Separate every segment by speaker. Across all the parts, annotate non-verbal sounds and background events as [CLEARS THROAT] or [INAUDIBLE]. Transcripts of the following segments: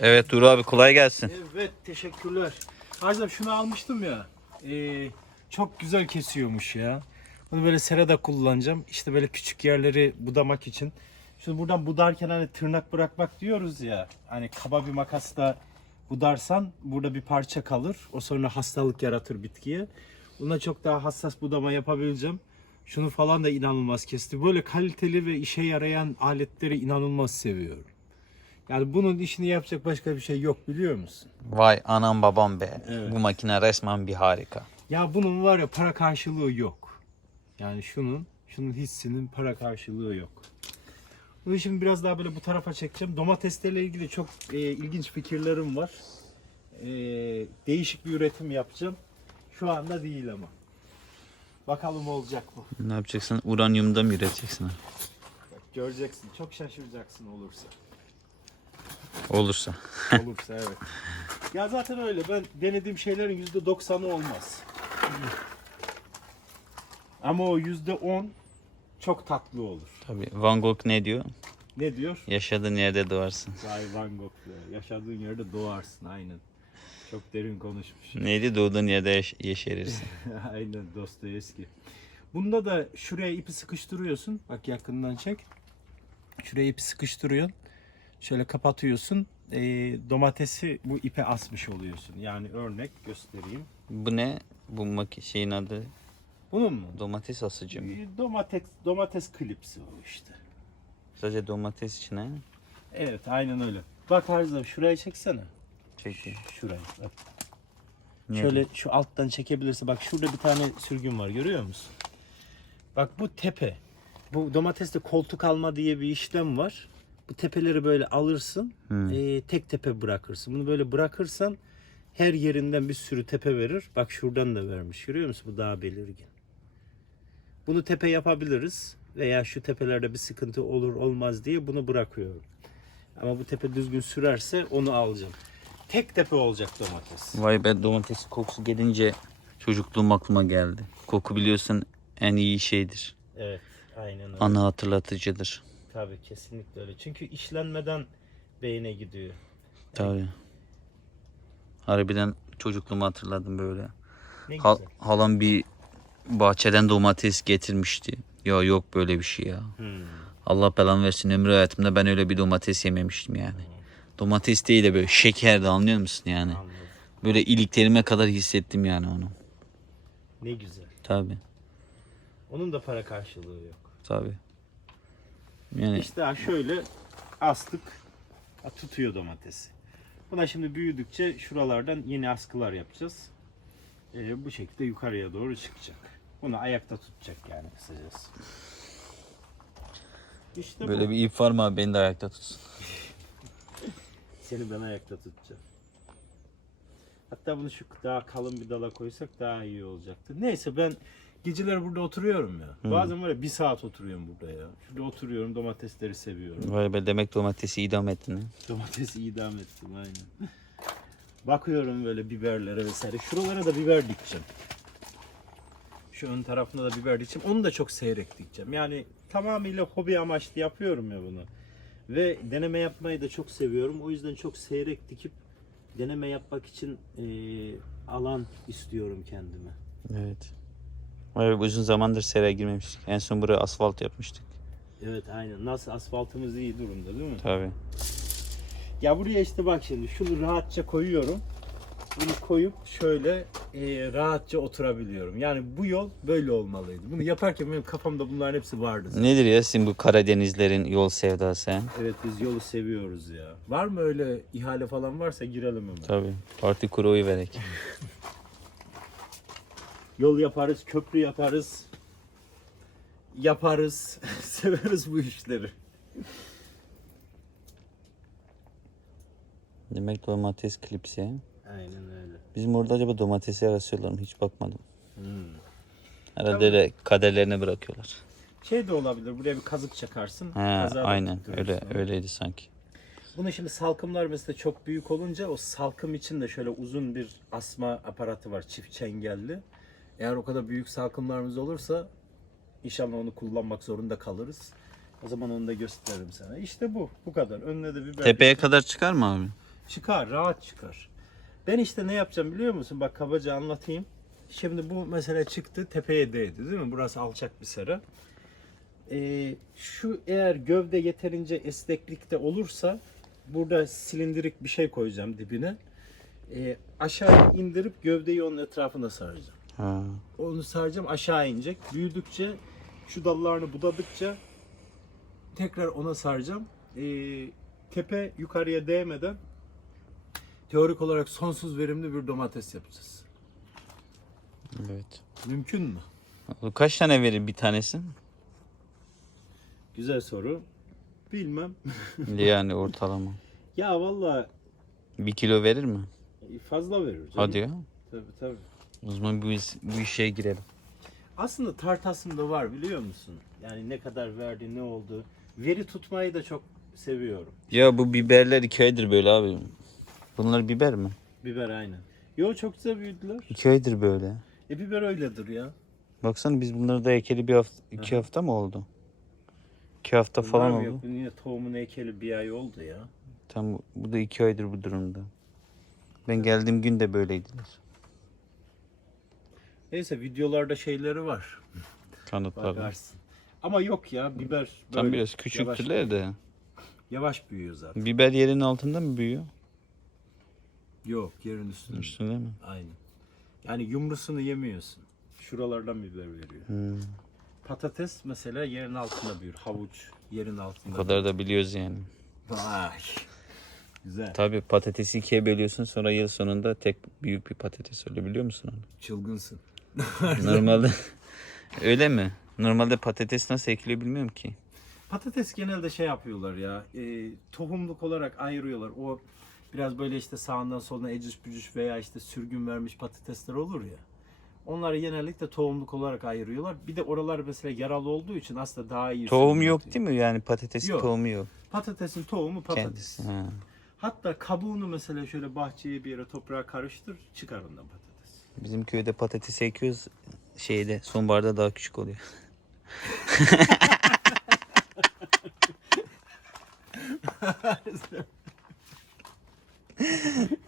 Speaker 1: Evet Dur abi kolay gelsin.
Speaker 2: Evet teşekkürler. Hacım şunu almıştım ya. Ee, çok güzel kesiyormuş ya. Bunu böyle serada kullanacağım. İşte böyle küçük yerleri budamak için. Şimdi buradan budarken hani tırnak bırakmak diyoruz ya. Hani kaba bir makasla budarsan burada bir parça kalır. O sonra hastalık yaratır bitkiye. Buna çok daha hassas budama yapabileceğim. Şunu falan da inanılmaz kesti. Böyle kaliteli ve işe yarayan aletleri inanılmaz seviyorum. Yani bunun işini yapacak başka bir şey yok biliyor musun?
Speaker 1: Vay anam babam be.
Speaker 2: Evet.
Speaker 1: Bu makine resmen bir harika.
Speaker 2: Ya bunun var ya para karşılığı yok. Yani şunun, şunun hissinin para karşılığı yok. Bunu şimdi biraz daha böyle bu tarafa çekeceğim. Domateslerle ilgili çok e, ilginç fikirlerim var. E, değişik bir üretim yapacağım. Şu anda değil ama. Bakalım olacak mı?
Speaker 1: Ne yapacaksın? Uranyumda mı üreteceksin?
Speaker 2: Bak, göreceksin. Çok şaşıracaksın olursa.
Speaker 1: Olursa.
Speaker 2: Olursa evet. Ya zaten öyle. Ben denediğim şeylerin %90'ı olmaz. Ama o %10 çok tatlı olur.
Speaker 1: Tabii Van Gogh ne diyor?
Speaker 2: Ne diyor?
Speaker 1: Yaşadığın yerde doğarsın.
Speaker 2: Vay Van Gogh diyor. Yaşadığın yerde doğarsın aynen. Çok derin konuşmuş.
Speaker 1: Neydi? Doğduğun yerde yaş- yeşerirsin. [LAUGHS]
Speaker 2: aynen Dostoyevski. Bunda da şuraya ipi sıkıştırıyorsun. Bak yakından çek. Şuraya ipi sıkıştırıyorsun. Şöyle kapatıyorsun. Ee, domatesi bu ipe asmış oluyorsun. Yani örnek göstereyim.
Speaker 1: Bu ne? Bu maki şeyin adı
Speaker 2: Bunun mu?
Speaker 1: domates asıcı mı?
Speaker 2: Ee, Domates domates klipsi o işte.
Speaker 1: Sadece domates için ha?
Speaker 2: Evet aynen öyle. Bak Harzam şuraya çeksene.
Speaker 1: Çekti.
Speaker 2: Şuraya. Bak.
Speaker 1: Niye?
Speaker 2: Şöyle şu alttan çekebilirse bak şurada bir tane sürgün var görüyor musun? Bak bu tepe. Bu domateste koltuk alma diye bir işlem var. Bu tepeleri böyle alırsın.
Speaker 1: Hmm.
Speaker 2: e, tek tepe bırakırsın. Bunu böyle bırakırsan her yerinden bir sürü tepe verir. Bak şuradan da vermiş. Görüyor musun? Bu daha belirgin. Bunu tepe yapabiliriz. Veya şu tepelerde bir sıkıntı olur olmaz diye bunu bırakıyorum. Ama bu tepe düzgün sürerse onu alacağım. Tek tepe olacak domates.
Speaker 1: Vay be domates kokusu gelince çocukluğum aklıma geldi. Koku biliyorsun en iyi şeydir.
Speaker 2: Evet, aynen öyle.
Speaker 1: Ana hatırlatıcıdır.
Speaker 2: Tabii kesinlikle öyle. Çünkü işlenmeden beyne gidiyor.
Speaker 1: Tabii. Harbiden çocukluğumu hatırladım böyle.
Speaker 2: Ne
Speaker 1: Hal-
Speaker 2: güzel.
Speaker 1: halam bir bahçeden domates getirmişti. Ya yok böyle bir şey ya.
Speaker 2: Hmm.
Speaker 1: Allah belanı versin ömrü hayatımda ben öyle bir domates yememiştim yani. Domates değil de böyle şekerdi anlıyor musun yani?
Speaker 2: Anladım.
Speaker 1: Böyle iliklerime kadar hissettim yani onu.
Speaker 2: Ne güzel.
Speaker 1: Tabii
Speaker 2: Onun da para karşılığı yok.
Speaker 1: tabii. Yani
Speaker 2: İşte ha şöyle astık ha tutuyor domatesi. Buna şimdi büyüdükçe şuralardan yeni askılar yapacağız. Ee, bu şekilde yukarıya doğru çıkacak. Bunu ayakta tutacak yani kısacası. İşte
Speaker 1: böyle
Speaker 2: bu.
Speaker 1: bir ip var mı abi beni de ayakta tutsun. [LAUGHS]
Speaker 2: Seni ben ayakta tutacağım. Hatta bunu şu daha kalın bir dala koysak daha iyi olacaktı. Neyse ben geceler burada oturuyorum ya. Bazen var ya bir saat oturuyorum burada ya. Şurada oturuyorum domatesleri seviyorum.
Speaker 1: Vay be demek domatesi idam ettin ha.
Speaker 2: Domatesi idam ettim aynen. Bakıyorum böyle biberlere vesaire. Şuralara da biber dikeceğim. Şu ön tarafına da biber dikeceğim. Onu da çok seyrek dikeceğim. Yani tamamıyla hobi amaçlı yapıyorum ya bunu. Ve deneme yapmayı da çok seviyorum. O yüzden çok seyrek dikip deneme yapmak için eee, alan istiyorum kendime.
Speaker 1: Evet. Be uzun zamandır seraya girmemiştik. En son buraya asfalt yapmıştık.
Speaker 2: Evet aynen. Nasıl asfaltımız iyi durumda değil mi?
Speaker 1: Tabii.
Speaker 2: Ya buraya işte bak şimdi şunu rahatça koyuyorum. Bunu koyup şöyle e, rahatça oturabiliyorum. Yani bu yol böyle olmalıydı. Bunu yaparken benim kafamda bunların hepsi vardı. zaten.
Speaker 1: Nedir ya sizin bu Karadenizlerin yol sevdası?
Speaker 2: Evet biz yolu seviyoruz ya. Var mı öyle ihale falan varsa girelim hemen.
Speaker 1: Tabii. Parti kuru oyu verek. [LAUGHS]
Speaker 2: Yol yaparız, köprü yaparız. Yaparız. [LAUGHS] Severiz bu işleri.
Speaker 1: Demek domates klipsi.
Speaker 2: Aynen öyle.
Speaker 1: Bizim orada acaba domatesi arasıyorlar mı? Hiç bakmadım.
Speaker 2: Hmm.
Speaker 1: Herhalde öyle kaderlerine bırakıyorlar.
Speaker 2: Şey de olabilir. Buraya bir kazık çakarsın.
Speaker 1: Ha,
Speaker 2: da
Speaker 1: aynen
Speaker 2: tutturursun
Speaker 1: öyle
Speaker 2: onu.
Speaker 1: öyleydi sanki.
Speaker 2: Bunu şimdi salkımlar mesela çok büyük olunca o salkım için de şöyle uzun bir asma aparatı var çift çengelli. Eğer o kadar büyük salkımlarımız olursa inşallah onu kullanmak zorunda kalırız. O zaman onu da gösteririm sana. İşte bu. Bu kadar. Önüne de biber.
Speaker 1: Tepeye kadar çıkar mı abi?
Speaker 2: Çıkar. Rahat çıkar. Ben işte ne yapacağım biliyor musun? Bak kabaca anlatayım. Şimdi bu mesela çıktı tepeye değdi değil mi? Burası alçak bir sera. Ee, şu eğer gövde yeterince esneklikte olursa burada silindirik bir şey koyacağım dibine. Ee, aşağı indirip gövdeyi onun etrafına saracağım.
Speaker 1: Ha.
Speaker 2: Onu saracağım aşağı inecek. Büyüdükçe şu dallarını budadıkça tekrar ona saracağım. Ee, tepe yukarıya değmeden teorik olarak sonsuz verimli bir domates yapacağız.
Speaker 1: Evet.
Speaker 2: Mümkün mü?
Speaker 1: Kaç tane verir bir tanesi?
Speaker 2: Güzel soru. Bilmem. [LAUGHS]
Speaker 1: Yani ortalama.
Speaker 2: Ya valla
Speaker 1: Bir kilo verir mi?
Speaker 2: fazla verir. canım.
Speaker 1: Hadi ya.
Speaker 2: Tabii tabii.
Speaker 1: O zaman bu, iş- bu işe girelim.
Speaker 2: Aslında tartasım da var biliyor musun? Yani ne kadar verdi, ne oldu. Veri tutmayı da çok seviyorum.
Speaker 1: Ya bu biberler iki aydır böyle abi. Bunlar biber mi?
Speaker 2: Biber aynen. Yo çok güzel büyüdüler.
Speaker 1: İki aydır böyle.
Speaker 2: E biber öyledir ya.
Speaker 1: Baksana biz bunları da ekeli bir hafta, iki hafta mı oldu? İki hafta
Speaker 2: Bunlar
Speaker 1: falan
Speaker 2: mı
Speaker 1: oldu.
Speaker 2: Yok, yine tohumun ekeli bir ay oldu ya.
Speaker 1: Tam bu- bu da iki aydır bu durumda. Ben geldiğim gün de böyleydiler.
Speaker 2: Neyse videolarda şeyleri var.
Speaker 1: Kanıtlar.
Speaker 2: Bakarsın. Ama yok ya biber
Speaker 1: Tam
Speaker 2: böyle
Speaker 1: biraz
Speaker 2: yavaş,
Speaker 1: küçüktüler de.
Speaker 2: yavaş büyüyor zaten.
Speaker 1: Biber yerin altında mı büyüyor?
Speaker 2: Yok yerin üstünde.
Speaker 1: Üstünde mi?
Speaker 2: Aynen. Yani yumrusunu yemiyorsun. Şuralardan biber veriyor.
Speaker 1: Hmm.
Speaker 2: Patates mesela yerin altında büyür. Havuç yerin altında.
Speaker 1: O kadar da biliyoruz yani.
Speaker 2: Vay. Güzel.
Speaker 1: Tabii patatesi ikiye bölüyorsun sonra yıl sonunda tek büyük bir patates öyle biliyor musun onu?
Speaker 2: Çılgınsın.
Speaker 1: Normalde öyle mi? Normalde patates nasıl ekiliyor bilmiyorum ki.
Speaker 2: Patates genelde şey yapıyorlar ya. E, tohumluk olarak ayırıyorlar. O biraz böyle işte sağından soluna eciş bücüş veya işte sürgün vermiş patatesler olur ya. Onları genellikle tohumluk olarak ayırıyorlar. Bir de oralar mesela yaralı olduğu için aslında daha iyi.
Speaker 1: Tohum yok
Speaker 2: atıyor.
Speaker 1: değil mi? Yani patatesin
Speaker 2: Yok.
Speaker 1: tohumu yok.
Speaker 2: Patatesin tohumu patates.
Speaker 1: Kendisi. Ha.
Speaker 2: Hatta kabuğunu mesela şöyle bahçeye bir yere toprağa karıştır çıkar ondan patates.
Speaker 1: Bizim köyde patates ekiyoruz. Şeyde sonbaharda daha küçük oluyor.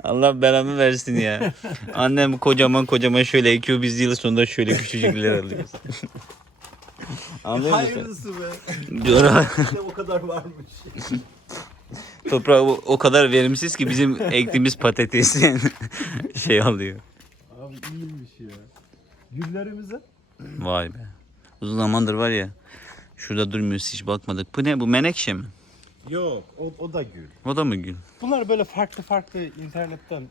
Speaker 1: Allah belamı versin ya. Annem kocaman kocaman şöyle ekiyor biz yıl sonunda şöyle küçücükler alıyoruz. Anlıyor musun?
Speaker 2: Hayırlısı be.
Speaker 1: Diyor,
Speaker 2: İşte o kadar varmış.
Speaker 1: Toprağı o, o kadar verimsiz ki bizim ektiğimiz patates şey alıyor.
Speaker 2: Güllerimize
Speaker 1: Vay be. Uzun zamandır var ya. Şurada durmuyoruz hiç bakmadık. Bu ne? Bu menekşe mi?
Speaker 2: Yok o, o da gül.
Speaker 1: O da mı gül?
Speaker 2: Bunlar böyle farklı farklı internetten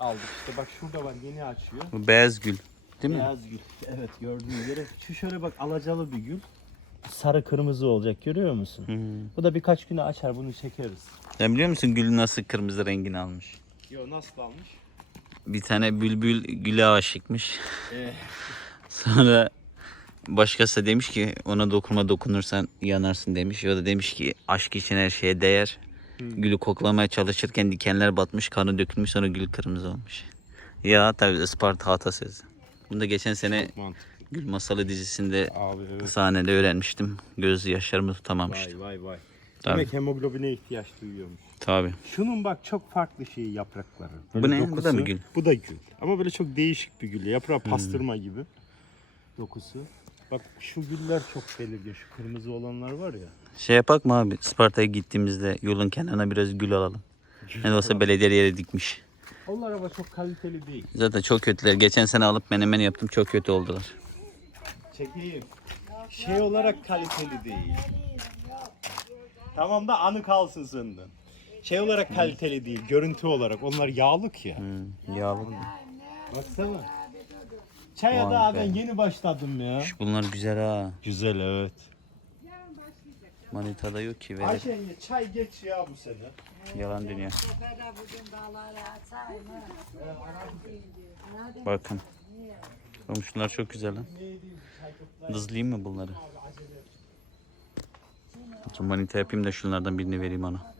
Speaker 2: aldık işte bak şurada var yeni açıyor.
Speaker 1: Bu beyaz gül. Değil mi?
Speaker 2: Beyaz gül. Evet gördüğün gibi. Şu şöyle bak alacalı bir gül. Sarı kırmızı olacak görüyor musun?
Speaker 1: Hmm.
Speaker 2: Bu da birkaç güne açar bunu çekeriz.
Speaker 1: Sen biliyor musun gül nasıl kırmızı rengini almış?
Speaker 2: Yo nasıl almış?
Speaker 1: Bir tane bülbül güle aşıkmış.
Speaker 2: Ee,
Speaker 1: Sonra başkası demiş ki ona dokunma dokunursan yanarsın demiş. O da demiş ki aşk için her şeye değer. Gülü koklamaya çalışırken dikenler batmış, kanı dökülmüş sonra gül kırmızı olmuş. Ya tabii Isparta atasözü. Bunu da geçen sene. Gül Masalı dizisinde
Speaker 2: Abi evet.
Speaker 1: sahnede öğrenmiştim. Göz yaşlarımı tutamamıştım.
Speaker 2: Vay vay vay.
Speaker 1: Tabii.
Speaker 2: Demek hemoglobine ihtiyaç duyuyormuş.
Speaker 1: Tabii.
Speaker 2: Şunun bak çok farklı şeyi yaprakları.
Speaker 1: Bu ne? Bu da mı gül?
Speaker 2: Bu da gül. Ama böyle çok değişik bir gül. Yaprağı pastırma gibi. Dokusu. Bak şu güller çok belirgin. Şu kırmızı olanlar var ya.
Speaker 1: Şey yapak mı abi? Isparta'ya gittiğimizde yolun kenarına biraz gül alalım. Ne de olsa belediye yere dikmiş.
Speaker 2: Onlar ama çok kaliteli değil.
Speaker 1: Zaten çok kötüler. Geçen sene alıp menemen yaptım. Çok kötü oldular.
Speaker 2: Çekeyim. Şey olarak kaliteli değil. Tamam da anı kalsın senden. Şey olarak kaliteli değil, görüntü olarak. Onlar yağlık ya.
Speaker 1: Hmm, yağlı.
Speaker 2: Baksana. Çaya
Speaker 1: Vay
Speaker 2: daha
Speaker 1: be.
Speaker 2: ben yeni başladım ya.
Speaker 1: Şş, Bunlar güzel ha.
Speaker 2: Güzel evet.
Speaker 1: Manitada yok ki. Verir.
Speaker 2: Ayşe yenge, çay geç ya bu sene.
Speaker 1: Yalan dünya.
Speaker 3: Seferde bugün dağlara.
Speaker 1: Bakın. Komşular çok güzel ha. Dızlayayım mı bunları? Dur manita yapayım da şunlardan birini vereyim ona.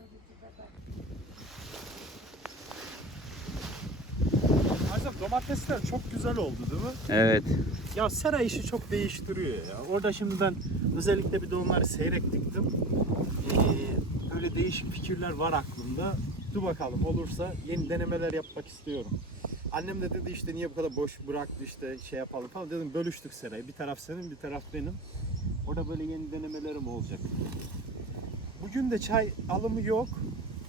Speaker 2: Domatesler çok güzel oldu değil mi?
Speaker 1: Evet.
Speaker 2: Ya sera işi çok değiştiriyor ya. Orada şimdi ben Özellikle bir de onları seyrek diktim. Ee, öyle değişik fikirler var aklımda. Dur bakalım olursa yeni denemeler yapmak istiyorum. Annem de dedi işte niye bu kadar boş bıraktı işte şey yapalım falan. Dedim bölüştük serayı. Bir taraf senin bir taraf benim. Orada böyle yeni denemelerim olacak. Bugün de çay alımı yok.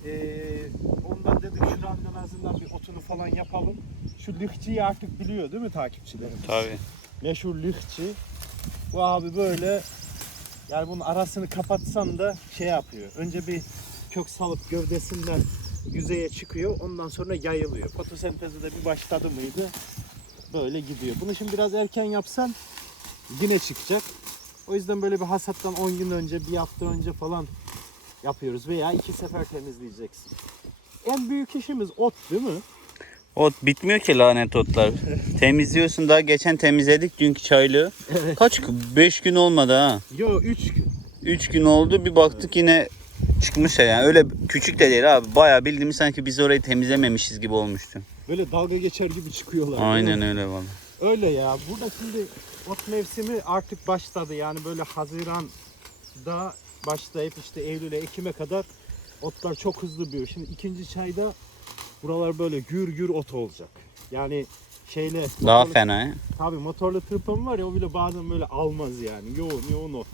Speaker 2: Ee, ondan dedik şuranın en azından bir otunu falan yapalım. Şu lihçiyi artık biliyor değil mi takipçilerimiz?
Speaker 1: Tabii.
Speaker 2: Meşhur lihçi. Bu abi böyle yani bunun arasını kapatsan da şey yapıyor. Önce bir kök salıp gövdesinden yüzeye çıkıyor. Ondan sonra yayılıyor. Fotosentezi de bir başladı mıydı? Böyle gidiyor. Bunu şimdi biraz erken yapsan yine çıkacak. O yüzden böyle bir hasattan 10 gün önce, bir hafta önce falan yapıyoruz veya iki sefer temizleyeceksin. En büyük işimiz ot değil mi?
Speaker 1: Ot bitmiyor ki lanet otlar. [LAUGHS] Temizliyorsun daha geçen temizledik dünkü çaylığı. Kaç gün? 5 gün olmadı ha.
Speaker 2: Yo 3 gün.
Speaker 1: 3 gün oldu bir baktık yine çıkmış ya. Yani öyle küçük de değil abi. Bayağı bildiğimiz sanki biz orayı temizlememişiz gibi olmuştu.
Speaker 2: Böyle dalga geçer gibi çıkıyorlar.
Speaker 1: Aynen öyle vallahi.
Speaker 2: Öyle ya. Burada şimdi ot mevsimi artık başladı. Yani böyle Haziran'da başlayıp işte Eylül'e, Ekim'e kadar otlar çok hızlı büyüyor. Şimdi ikinci çayda buralar böyle gür gür ot olacak. Yani şeyle
Speaker 1: Daha fena he.
Speaker 2: Tabii motorlu tırpım var ya o bile bazen böyle almaz yani. Yoğun yoğun ot.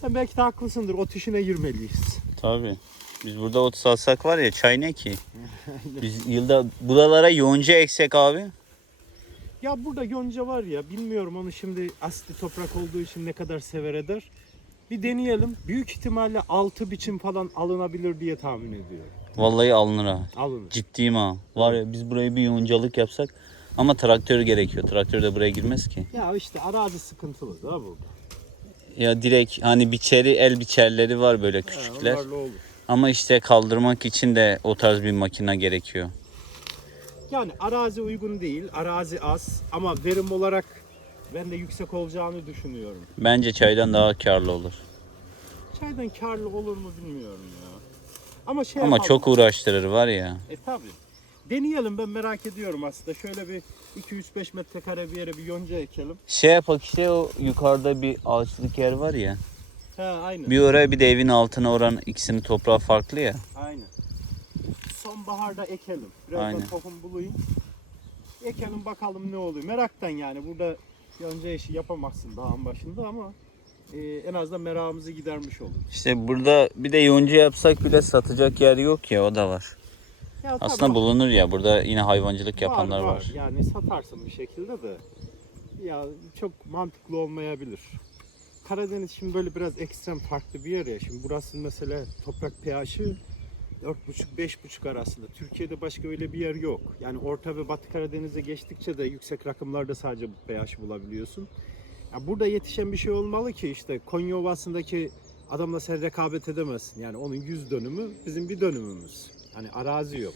Speaker 2: Sen belki de haklısındır. Ot işine girmeliyiz.
Speaker 1: Tabii. Biz burada ot salsak var ya çay ne ki? Biz yılda buralara yonca eksek abi.
Speaker 2: Ya burada yonca var ya bilmiyorum onu şimdi asitli toprak olduğu için ne kadar sever eder. Bir deneyelim. Büyük ihtimalle 6 biçim falan alınabilir diye tahmin ediyorum.
Speaker 1: Vallahi alınır ha.
Speaker 2: Alınır.
Speaker 1: Ciddiyim ha. Var ya biz burayı bir yoncalık yapsak ama traktör gerekiyor. Traktör de buraya girmez ki.
Speaker 2: Ya işte arazi sıkıntılı da burada.
Speaker 1: Ya direkt hani biçeri el biçerleri var böyle küçükler.
Speaker 2: onlarla olur.
Speaker 1: Ama işte kaldırmak için de o tarz bir makine gerekiyor.
Speaker 2: Yani arazi uygun değil, arazi az ama verim olarak ben de yüksek olacağını düşünüyorum.
Speaker 1: Bence çaydan daha karlı olur.
Speaker 2: Çaydan karlı olur mu bilmiyorum ya. Ama şey
Speaker 1: Ama
Speaker 2: yapalım.
Speaker 1: çok uğraştırır var ya.
Speaker 2: E tabi. Deneyelim ben merak ediyorum aslında. Şöyle bir 2-3-5 metrekare bir yere bir yonca ekelim.
Speaker 1: Şey yapak işte o yukarıda bir ağaçlık yer var ya.
Speaker 2: He aynen.
Speaker 1: Bir oraya bir de evin altına oran ikisinin toprağı farklı ya.
Speaker 2: Aynen. Sonbaharda ekelim. Birazdan
Speaker 1: Aynen.
Speaker 2: tohum bulayım. Ekelim bakalım ne oluyor. Meraktan yani burada yonca işi yapamazsın dağın başında ama e, en azından merakımızı gidermiş olur.
Speaker 1: İşte burada bir de yonca yapsak bile satacak yer yok ya o da var.
Speaker 2: Ya tabii
Speaker 1: Aslında bulunur ya burada yine hayvancılık yapanlar var.
Speaker 2: Yani satarsın bir şekilde de ya çok mantıklı olmayabilir. Karadeniz şimdi böyle biraz ekstrem farklı bir yer ya. Şimdi burası mesela toprak pH'i 4,5-5,5 arasında. Türkiye'de başka öyle bir yer yok. Yani Orta ve Batı Karadeniz'e geçtikçe de yüksek rakımlarda sadece bu pH bulabiliyorsun. Ya burada yetişen bir şey olmalı ki işte Konya Ovası'ndaki adamla sen rekabet edemezsin. Yani onun 100 dönümü bizim bir dönümümüz. Hani arazi yok.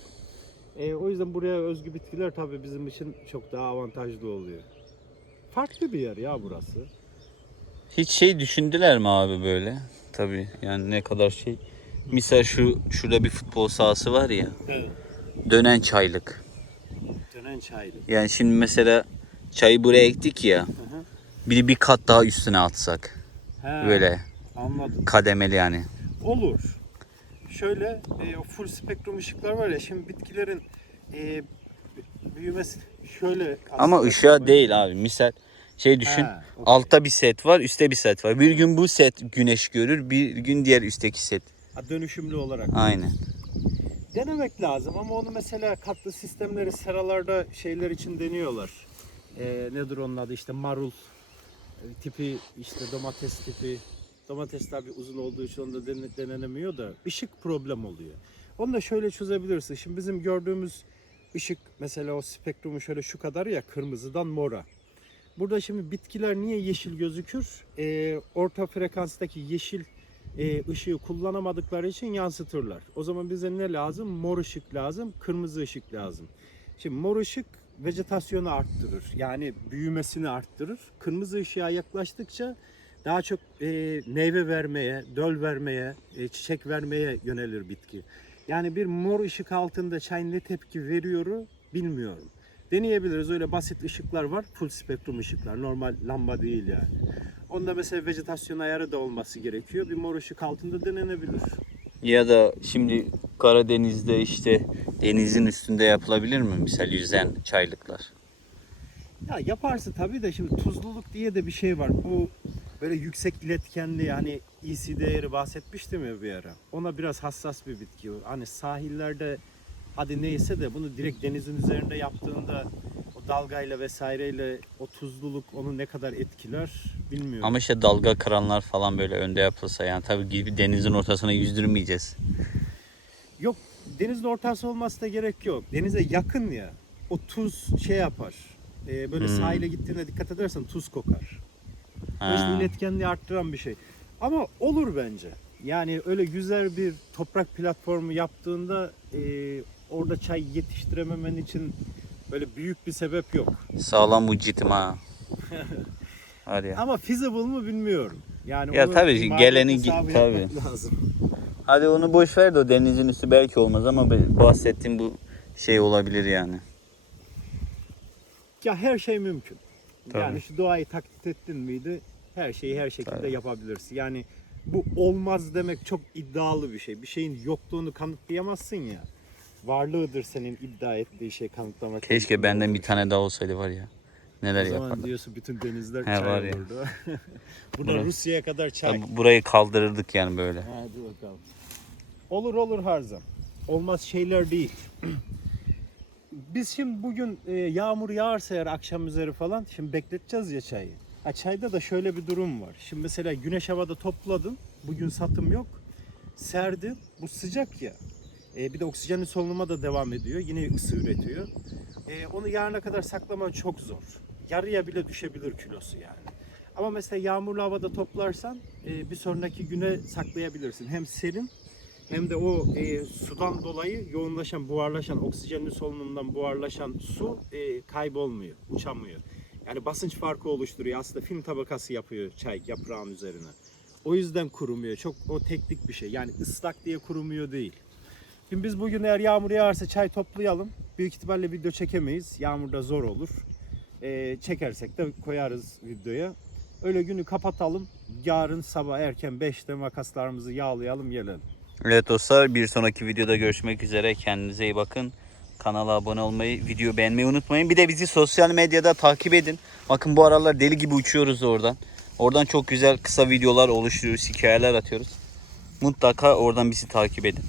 Speaker 2: E, o yüzden buraya özgü bitkiler tabii bizim için çok daha avantajlı oluyor. Farklı bir yer ya burası.
Speaker 1: Hiç şey düşündüler mi abi böyle? Tabii yani ne kadar şey. Misal şu şurada bir futbol sahası var ya.
Speaker 2: Evet.
Speaker 1: Dönen çaylık.
Speaker 2: Dönen çaylı.
Speaker 1: Yani şimdi mesela çayı buraya ektik ya. Bir bir kat daha üstüne atsak.
Speaker 2: He,
Speaker 1: Böyle
Speaker 2: Anladım.
Speaker 1: kademeli yani.
Speaker 2: Olur. Şöyle e, o full spektrum ışıklar var ya şimdi bitkilerin e, büyümesi şöyle
Speaker 1: Ama ışığa değil abi. Misal şey düşün.
Speaker 2: Ha, okey.
Speaker 1: Altta bir set var, üstte bir set var. Bir gün bu set güneş görür, bir gün diğer üstteki set.
Speaker 2: Ha, dönüşümlü olarak.
Speaker 1: Aynen.
Speaker 2: Denemek lazım ama onu mesela katlı sistemleri seralarda şeyler için deniyorlar. Ee, nedir onun adı işte marul e, tipi işte domates tipi. Domates tabi uzun olduğu için onda dene- denenemiyor da ışık problem oluyor. Onu da şöyle çözebilirsin. Şimdi bizim gördüğümüz ışık mesela o spektrumu şöyle şu kadar ya kırmızıdan mora. Burada şimdi bitkiler niye yeşil gözükür? Ee, orta frekanstaki yeşil e, ışığı kullanamadıkları için yansıtırlar. O zaman bize ne lazım? Mor ışık lazım, kırmızı ışık lazım. Şimdi mor ışık vejetasyonu arttırır. Yani büyümesini arttırır. Kırmızı ışığa yaklaştıkça daha çok e, meyve vermeye, döl vermeye, e, çiçek vermeye yönelir bitki. Yani bir mor ışık altında çay ne tepki veriyoru bilmiyorum. Deneyebiliriz. Öyle basit ışıklar var. Full spektrum ışıklar. Normal lamba değil yani. Onda mesela vejetasyon ayarı da olması gerekiyor. Bir mor ışık altında denenebilir.
Speaker 1: Ya da şimdi Karadeniz'de işte denizin üstünde yapılabilir mi? Misal yüzen çaylıklar.
Speaker 2: Ya yaparsın tabii de şimdi tuzluluk diye de bir şey var. Bu böyle yüksek iletkenli hani EC değeri bahsetmiştim ya bir ara. Ona biraz hassas bir bitki. Hani sahillerde hadi neyse de bunu direkt denizin üzerinde yaptığında o dalgayla vesaireyle o tuzluluk onu ne kadar etkiler bilmiyorum.
Speaker 1: Ama işte dalga kıranlar falan böyle önde yapılsa yani tabii gibi denizin ortasına yüzdürmeyeceğiz.
Speaker 2: Yok denizin ortası olması da gerek yok. Denize yakın ya. O tuz şey yapar. Ee, böyle
Speaker 1: Hmm.
Speaker 2: sahile gittiğinde dikkat edersen tuz kokar.
Speaker 1: Ha.
Speaker 2: iletkenliği arttıran bir şey. Ama olur bence. Yani öyle güzel bir toprak platformu yaptığında e, orada çay yetiştirememen için böyle büyük bir sebep yok.
Speaker 1: Sağlam mucitim ha. [LAUGHS] Var ya.
Speaker 2: Ama feasible mı bilmiyorum. Yani
Speaker 1: Ya tabii, geleni tabii.
Speaker 2: lazım.
Speaker 1: Hadi onu boş ver de o denizin üstü belki olmaz ama bahsettiğim bu şey olabilir yani.
Speaker 2: Ya her şey mümkün.
Speaker 1: Tabii.
Speaker 2: Yani şu doğayı taklit ettin miydi her şeyi her şekilde
Speaker 1: Tabii.
Speaker 2: yapabilirsin. Yani bu olmaz demek çok iddialı bir şey. Bir şeyin yokluğunu kanıtlayamazsın ya. Varlığıdır senin iddia ettiği şey kanıtlamak.
Speaker 1: Keşke benden bir tane daha olsaydı var ya. Neler
Speaker 2: O zaman
Speaker 1: yapardım.
Speaker 2: diyorsun bütün denizler
Speaker 1: He,
Speaker 2: çay
Speaker 1: var ya.
Speaker 2: olurdu. [LAUGHS] Burada
Speaker 1: Burası-
Speaker 2: Rusya'ya kadar çay.
Speaker 1: Ya Burayı kaldırırdık yani böyle.
Speaker 2: Hadi bakalım. Olur olur Harzan. Olmaz şeyler değil. [CLEARS THROAT] Biz şimdi bugün e, yağmur yağarsa eğer akşam üzeri falan şimdi bekleteceğiz ya çayı. Ha, çayda da şöyle bir durum var. Şimdi mesela güneş havada topladın. Bugün satım yok. Serdin. Bu sıcak ya. E, bir de oksijenli solunuma da devam ediyor. Yine ısı üretiyor. E, onu yarına kadar saklaman çok zor. Yarıya bile düşebilir kilosu yani. Ama mesela yağmurlu havada toplarsan e, bir sonraki güne saklayabilirsin. Hem serin hem de o e, sudan dolayı yoğunlaşan, buharlaşan, oksijenli solunumdan buharlaşan su e, kaybolmuyor, uçamıyor. Yani basınç farkı oluşturuyor. Aslında film tabakası yapıyor çay yaprağın üzerine. O yüzden kurumuyor. Çok o teknik bir şey. Yani ıslak diye kurumuyor değil. Şimdi biz bugün eğer yağmur yağarsa çay toplayalım. Büyük ihtimalle video çekemeyiz. Yağmurda zor olur. E, çekersek de koyarız videoya. Öyle günü kapatalım. Yarın sabah erken 5'te makaslarımızı yağlayalım gelelim.
Speaker 1: Evet dostlar bir sonraki videoda görüşmek üzere. Kendinize iyi bakın. Kanala abone olmayı, video beğenmeyi unutmayın. Bir de bizi sosyal medyada takip edin. Bakın bu aralar deli gibi uçuyoruz oradan. Oradan çok güzel kısa videolar oluşturuyoruz, hikayeler atıyoruz. Mutlaka oradan bizi takip edin.